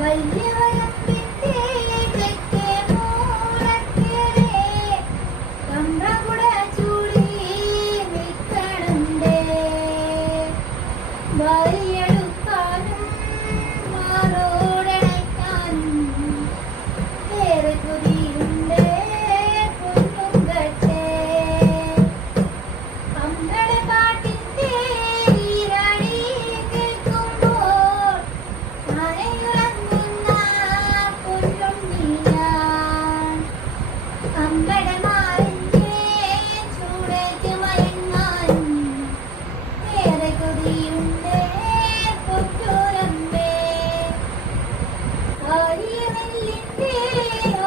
വല്യവരമ്പിന്റെ തെക്കേ മൂലക്കരെ കമ്പ്രകുട ചൂടി നിൽക്കണുണ്ടേ. വരിയെടുക്കാനും മാറോടണയ്ക്കാനും ഏറെ കൊതിയുണ്ടേ പൊന്നും കട്ടേ. അമ്മയുടെ പാട്ടിന്റെ ഈരടി കേൾക്കുമ്പോൾ അരയുറങ്ങുന്ന പൊന്നുണ്ണി ഞാൻ. അമ്മയുടെ മാറിന്റെ ചൂടേറ്റ് മയങ്ങാനും ഏറെ കൊതിയുണ്ടേ പൊന്നൂരമ്മേ. ആര്യനെല്ലിന്റെ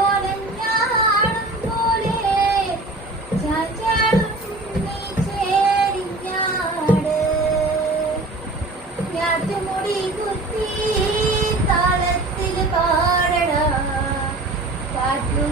ഓലഞ്ഞാടും പോലെ ചാച്ചാടും നീ ചേരിഞ്ഞാട്. ഞാറ്റുമുടി കുത്തി താളത്തിൽ പാടടാ പാട്ടു